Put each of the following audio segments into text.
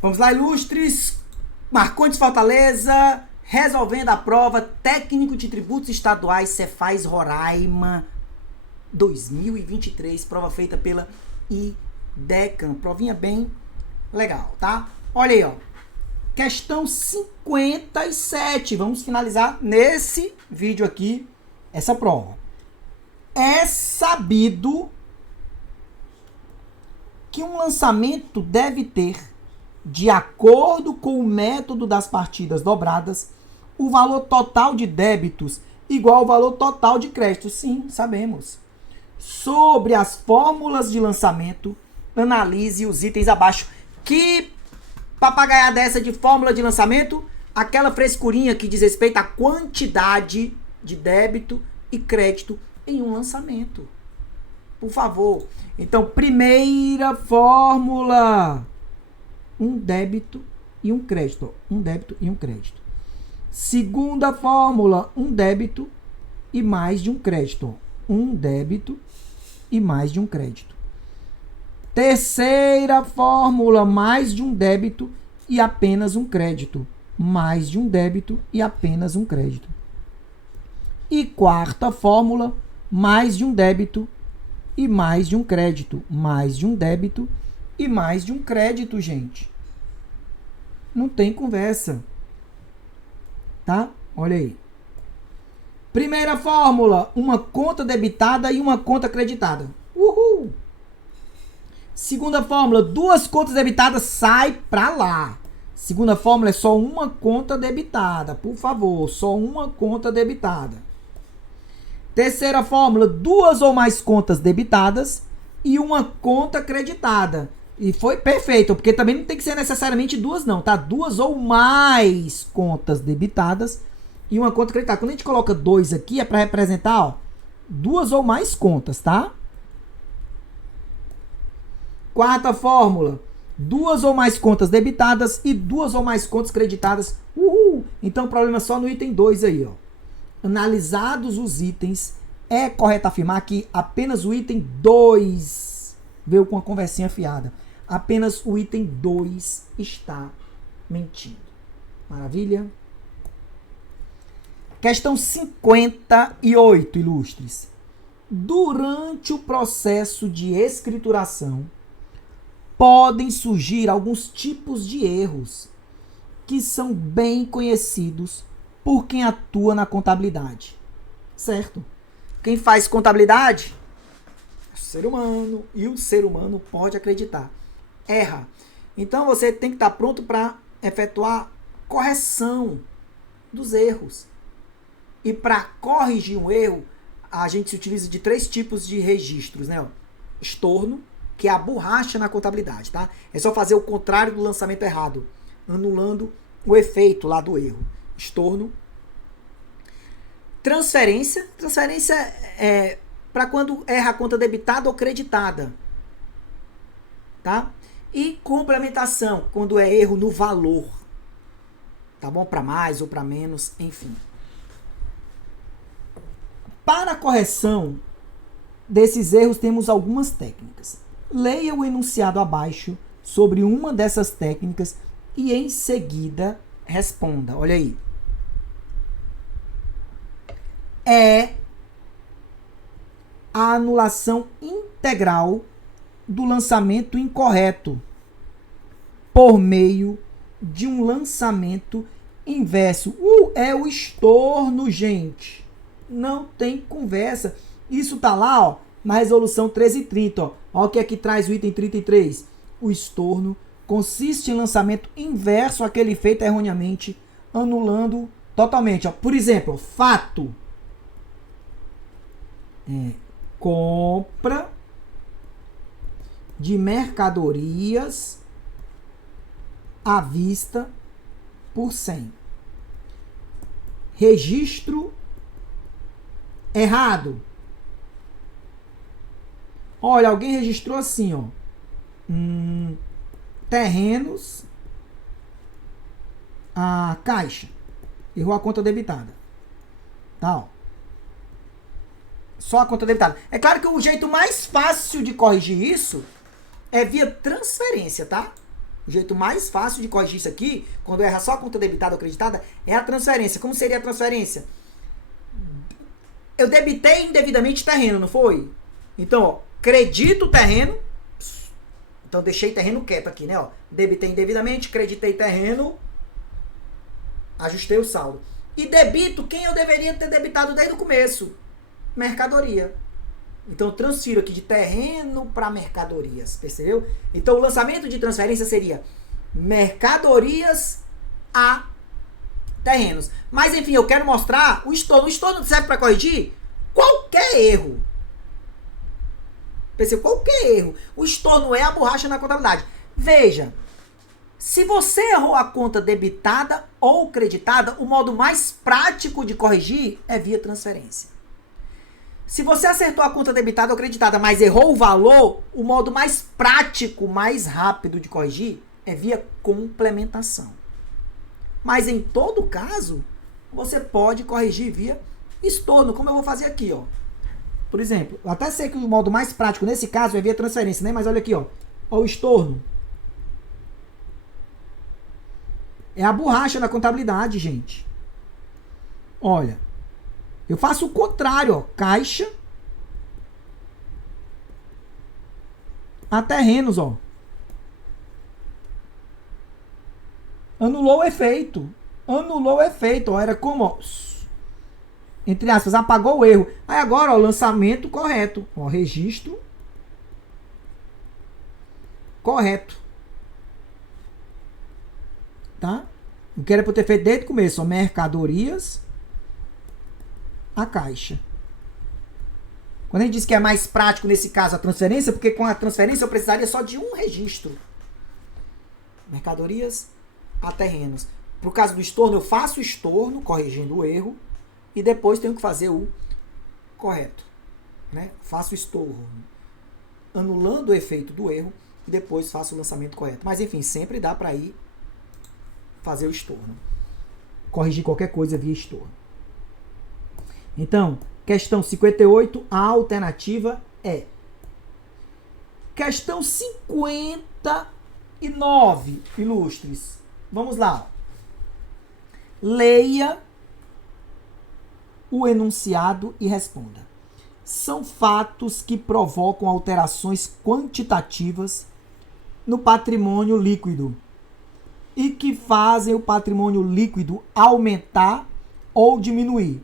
Vamos lá, ilustres. Marcondes Fortaleza, resolvendo a prova técnico de tributos estaduais Cefaz Roraima 2023, prova feita pela IDECAM. Provinha bem legal, tá? Olha aí, ó. Questão 57. Vamos finalizar nesse vídeo aqui essa prova. É sabido que um lançamento deve ter, de acordo com o método das partidas dobradas, o valor total de débitos igual ao valor total de créditos. Sim, sabemos. Sobre as fórmulas de lançamento, analise os itens abaixo. Que papagaia dessa de fórmula de lançamento? Aquela frescurinha que diz respeito à quantidade de débito e crédito em um lançamento. Por favor. Então, primeira fórmula: um débito e um crédito. Um débito e um crédito. Segunda fórmula: um débito e mais de um crédito. Um débito e mais de um crédito. Terceira fórmula: mais de um débito e apenas um crédito. Mais de um débito e apenas um crédito. E quarta fórmula: mais de um débito e mais de um crédito. Mais de um débito e mais de um crédito, gente. Não tem conversa. Tá? Olha aí. Primeira fórmula: uma conta debitada e uma conta creditada. Uhul! Segunda fórmula: duas contas debitadas, sai pra lá. Segunda fórmula é só uma conta debitada. Por favor, só uma conta debitada. Terceira fórmula: duas ou mais contas debitadas e uma conta creditada. E foi perfeito, porque também não tem que ser necessariamente duas não, tá? Duas ou mais contas debitadas e uma conta creditada. Quando a gente coloca dois aqui, é para representar, ó, duas ou mais contas, tá? Quarta fórmula: duas ou mais contas debitadas e duas ou mais contas creditadas. Uhul! Então o problema é só no item 2 aí, ó. Analisados os itens, é correto afirmar que apenas o item 2 veio com a conversinha fiada. Apenas o item 2 está mentindo. Maravilha? Questão 58, ilustres. Durante o processo de escrituração, podem surgir alguns tipos de erros que são bem conhecidos por quem atua na contabilidade. Certo? Quem faz contabilidade é o ser humano, e o ser humano pode acreditar. Erra. Então você tem que estar pronto para efetuar correção dos erros. E para corrigir um erro, a gente se utiliza de 3 tipos de registros, né? Estorno, que é a borracha na contabilidade, tá? É só fazer o contrário do lançamento errado, anulando o efeito lá do erro. Estorno. Transferência. Transferência é para quando erra a conta debitada ou creditada, tá? E complementação, quando é erro no valor, tá bom? Para mais ou para menos, enfim. Para a correção desses erros, temos algumas técnicas. Leia o enunciado abaixo sobre uma dessas técnicas e em seguida responda. Olha aí. É a anulação integral do lançamento incorreto por meio de um lançamento inverso. É o estorno, gente. Não tem conversa. Isso tá lá, ó, na resolução 1330, ó. Olha o que é que traz o item 33. O estorno consiste em lançamento inverso àquele feito erroneamente, anulando totalmente. Ó. Por exemplo, fato. Compra de mercadorias à vista por 100. Registro errado. Olha, alguém registrou assim, ó. Terrenos a caixa. Errou a conta debitada. Tá, ó. Só a conta debitada. É claro que o jeito mais fácil de corrigir isso é via transferência, tá? O jeito mais fácil de corrigir isso aqui, quando erra só a conta debitada ou creditada, é a transferência. Como seria a transferência? Eu debitei indevidamente terreno, não foi? Então, ó, credito o terreno. Então, deixei terreno quieto aqui, né? Ó, debitei indevidamente, creditei terreno, ajustei o saldo. E debito quem eu deveria ter debitado desde o começo. Mercadoria. Então, eu transfiro aqui de terreno para mercadorias, percebeu? Então, o lançamento de transferência seria mercadorias a terrenos. Mas, enfim, eu quero mostrar o estorno. O estorno serve para corrigir qualquer erro. Percebeu? Qualquer erro. O estorno é a borracha na contabilidade. Veja, se você errou a conta debitada ou creditada, o modo mais prático de corrigir é via transferência. Se você acertou a conta debitada ou creditada, mas errou o valor, o modo mais prático, mais rápido de corrigir é via complementação. Mas em todo caso, você pode corrigir via estorno, como eu vou fazer aqui, ó. Por exemplo, eu até sei que o modo mais prático nesse caso é via transferência, né? Mas olha aqui, ó. Ó, o estorno. É a borracha da contabilidade, gente. Olha. Eu faço o contrário, ó. Caixa a terrenos, ó. Anulou o efeito. Anulou o efeito, ó. Era como, ó. Entre aspas, apagou o erro. Aí agora, ó, lançamento correto. Ó, registro correto. Tá? O que era para eu ter feito desde o começo, ó. Mercadorias a caixa. Quando a gente diz que é mais prático nesse caso a transferência, porque com a transferência eu precisaria só de um registro. Mercadorias a terrenos. Pro caso do estorno, eu faço o estorno, corrigindo o erro, e depois tenho que fazer o correto. Né? Faço o estorno, anulando o efeito do erro, e depois faço o lançamento correto. Mas enfim, sempre dá para ir fazer o estorno. Corrigir qualquer coisa via estorno. Então, questão 58, a alternativa é. Questão 59, ilustres. Vamos lá. Leia o enunciado e responda. São fatos que provocam alterações quantitativas no patrimônio líquido e que fazem o patrimônio líquido aumentar ou diminuir.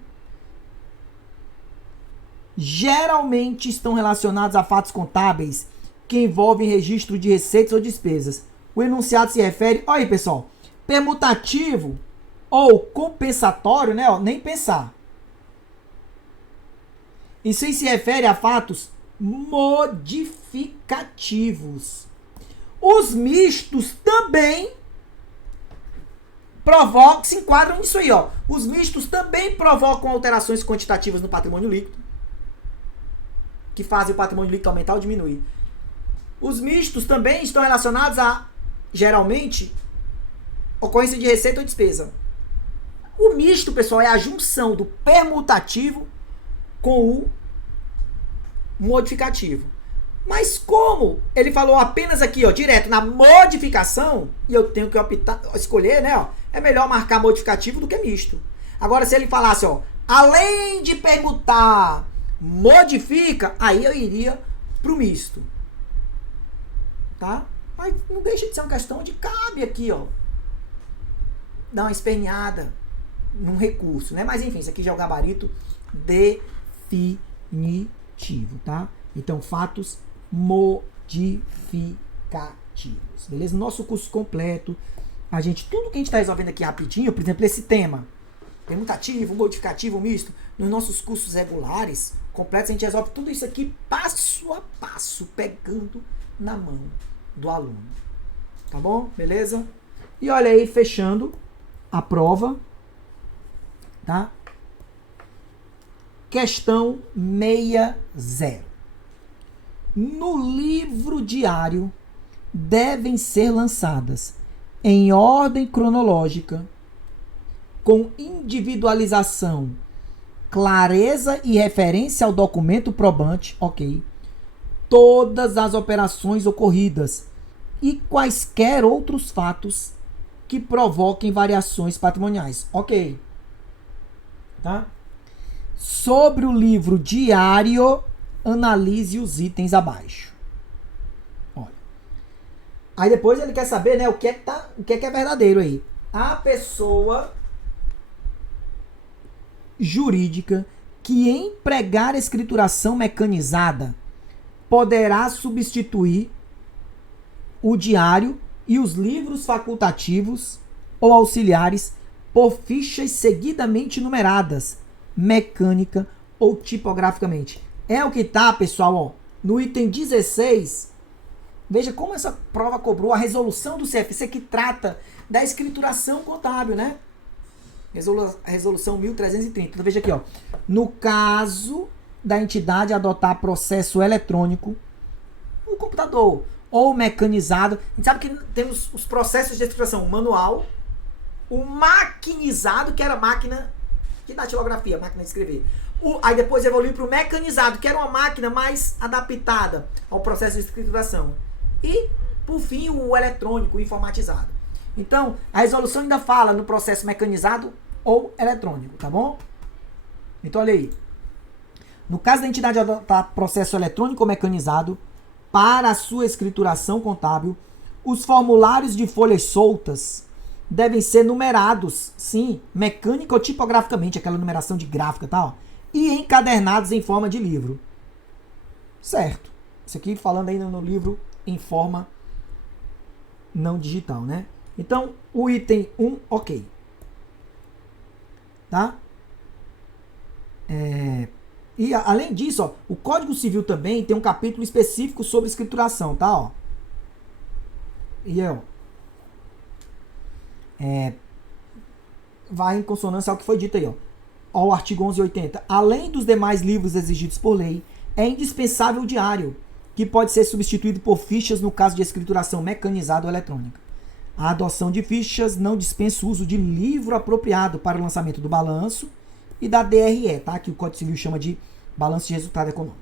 Geralmente estão relacionados a fatos contábeis que envolvem registro de receitas ou despesas. O enunciado se refere, olha aí pessoal, permutativo ou compensatório, né? Ó, nem pensar. Isso aí se refere a fatos modificativos. Os mistos também provocam, se enquadram nisso aí, ó. Os mistos também provocam alterações quantitativas no patrimônio líquido, que fazem o patrimônio líquido aumentar ou diminuir. Os mistos também estão relacionados a, geralmente, ocorrência de receita ou despesa. O misto, pessoal, é a junção do permutativo com o modificativo. Mas como ele falou apenas aqui, ó, direto na modificação, e eu tenho que escolher, né, ó, é melhor marcar modificativo do que misto. Agora, se ele falasse, ó, além de permutar, modifica, aí eu iria pro misto. Tá? Mas não deixa de ser uma questão de cabe aqui, ó. Dar uma esperneada num recurso, né? Mas enfim, isso aqui já é o gabarito definitivo, tá? Então, fatos modificativos, beleza? Nosso curso completo, tudo que a gente está resolvendo aqui rapidinho, por exemplo, esse tema, permutativo, modificativo, misto, nos nossos cursos regulares, completos, a gente resolve tudo isso aqui passo a passo, pegando na mão do aluno. Tá bom? Beleza? E olha aí, fechando a prova, tá? Questão 60. No livro diário devem ser lançadas em ordem cronológica, com individualização, clareza e referência ao documento probante, ok, todas as operações ocorridas e quaisquer outros fatos que provoquem variações patrimoniais. Ok. Tá? Sobre o livro diário, analise os itens abaixo. Olha. Aí depois ele quer saber, né, o que é verdadeiro aí. A pessoa jurídica que empregar escrituração mecanizada poderá substituir o diário e os livros facultativos ou auxiliares por fichas seguidamente numeradas, mecânica ou tipograficamente. É o que tá, pessoal, ó, no item 16. Veja como essa prova cobrou a resolução do CFC que trata da escrituração contábil, né? Resolução 1330. Então veja aqui, ó. No caso da entidade adotar processo eletrônico, o computador ou mecanizado, a gente sabe que temos os processos de escrituração manual, o maquinizado, que era máquina de datilografia, máquina de escrever. Aí depois evoluiu para o mecanizado, que era uma máquina mais adaptada ao processo de escrituração. E, por fim, o eletrônico, o informatizado. Então, a resolução ainda fala no processo mecanizado ou eletrônico, tá bom? Então, olha aí. No caso da entidade adotar processo eletrônico ou mecanizado para a sua escrituração contábil, os formulários de folhas soltas devem ser numerados, sim, mecânica ou tipograficamente, aquela numeração de gráfica e tal, e encadernados em forma de livro. Certo. Isso aqui falando ainda no livro em forma não digital, né? Então, o item 1, ok. Tá? E além disso, ó, o Código Civil também tem um capítulo específico sobre escrituração, tá? Ó. E vai em consonância ao que foi dito aí, ó. Ao artigo 1180. Além dos demais livros exigidos por lei, é indispensável o diário, que pode ser substituído por fichas no caso de escrituração mecanizada ou eletrônica. A adoção de fichas não dispensa o uso de livro apropriado para o lançamento do balanço e da DRE, tá? Que o Código Civil chama de balanço de resultado econômico.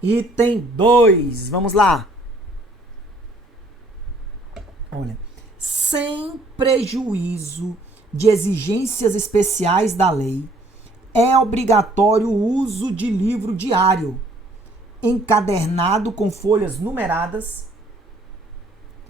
Item 2, vamos lá. Olha, sem prejuízo de exigências especiais da lei, é obrigatório o uso de livro diário, encadernado com folhas numeradas,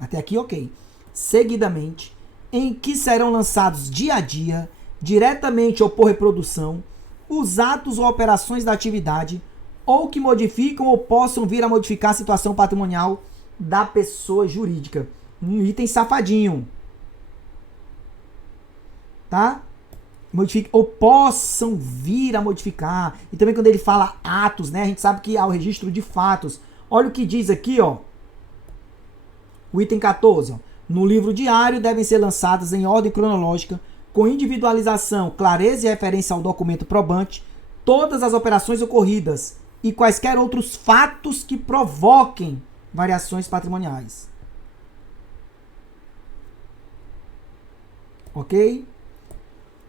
até aqui ok, seguidamente, em que serão lançados dia a dia, diretamente ou por reprodução, os atos ou operações da atividade, ou que modificam ou possam vir a modificar a situação patrimonial da pessoa jurídica. Um item safadinho. Tá? Modifique, ou possam vir a modificar. E também quando ele fala atos, né? A gente sabe que há o registro de fatos. Olha o que diz aqui, ó. O item 14, ó. No livro diário devem ser lançadas em ordem cronológica, com individualização, clareza e referência ao documento probante, todas as operações ocorridas e quaisquer outros fatos que provoquem variações patrimoniais. Ok?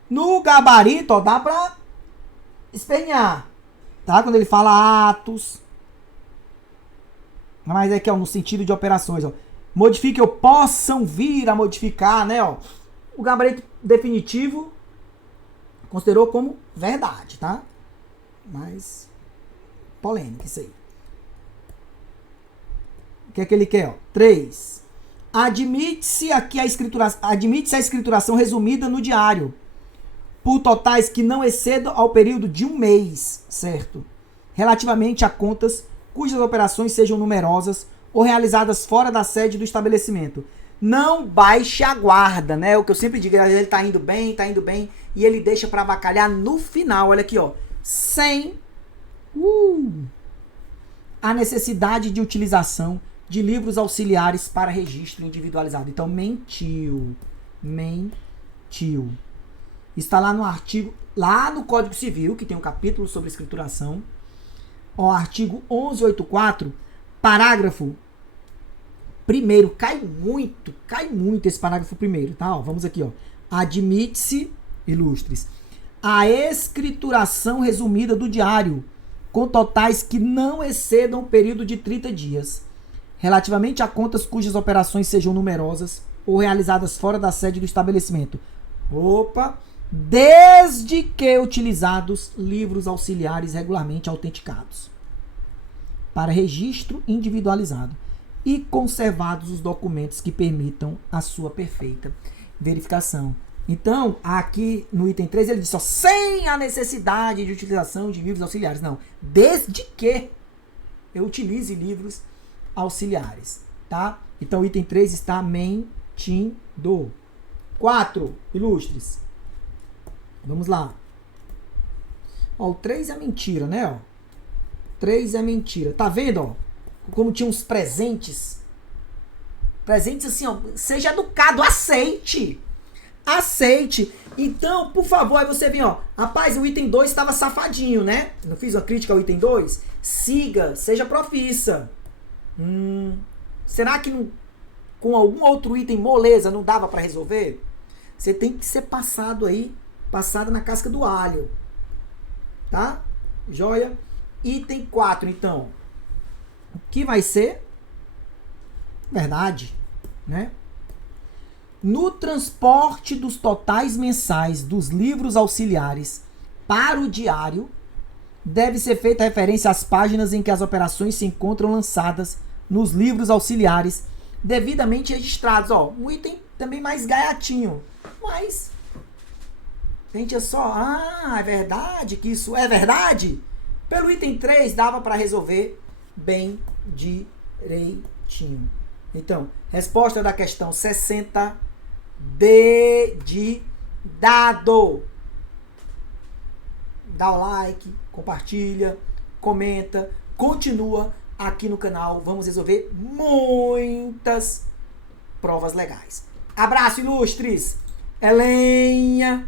No gabarito, ó, dá pra espernear, tá? Quando ele fala atos. Mas aqui, ó, no sentido de operações, ó. Modifique ou possam vir a modificar, né, ó. O gabarito definitivo considerou como verdade, tá? Mas polêmico isso aí. O que é que ele quer, ó? 3. Admite-se a escrituração resumida no diário, por totais que não excedam ao período de 1 mês, certo? Relativamente a contas cujas operações sejam numerosas ou realizadas fora da sede do estabelecimento. Não baixe a guarda, né? O que eu sempre digo, ele tá indo bem, e ele deixa para avacalhar no final. Olha aqui, ó. Sem a necessidade de utilização de livros auxiliares para registro individualizado. Então, mentiu. Está lá no artigo, lá no Código Civil, que tem um capítulo sobre escrituração. Ó, artigo 1184, parágrafo 1º, cai muito esse parágrafo 1º, tá? Ó, vamos aqui, ó. Admite-se, ilustres, a escrituração resumida do diário, com totais que não excedam o período de 30 dias, relativamente a contas cujas operações sejam numerosas ou realizadas fora da sede do estabelecimento. Opa! Desde que utilizados livros auxiliares regularmente autenticados para registro individualizado e conservados os documentos que permitam a sua perfeita verificação. Então, aqui no item 3, ele diz só sem a necessidade de utilização de livros auxiliares. Não, desde que eu utilize livros auxiliares, tá? Então, o item 3 está mentindo. 4, ilustres. Vamos lá. Ó, o 3 é mentira, né? Ó, 3 é mentira. Tá vendo, ó? Como tinha uns presentes. Presentes assim, ó. Seja educado, aceite. Aceite. Então, por favor, aí você vem, ó. Rapaz, o item 2 estava safadinho, né? Não fiz uma crítica ao item 2? Siga, seja profissa. Será que não, com algum outro item moleza não dava para resolver? Você tem que ser passado aí, passado na casca do alho. Tá? Joia? Item 4, então. O que vai ser? Verdade, né? No transporte dos totais mensais dos livros auxiliares para o diário, deve ser feita referência às páginas em que as operações se encontram lançadas nos livros auxiliares devidamente registrados. Ó, um item também mais gaiatinho, mas a gente é só, é verdade que isso é verdade? Pelo item 3 dava para resolver bem direitinho. Então, resposta da questão 60, D de dado. Dá o like, compartilha, comenta, continua aqui no canal. Vamos resolver muitas provas legais. Abraço, ilustres! Helenha!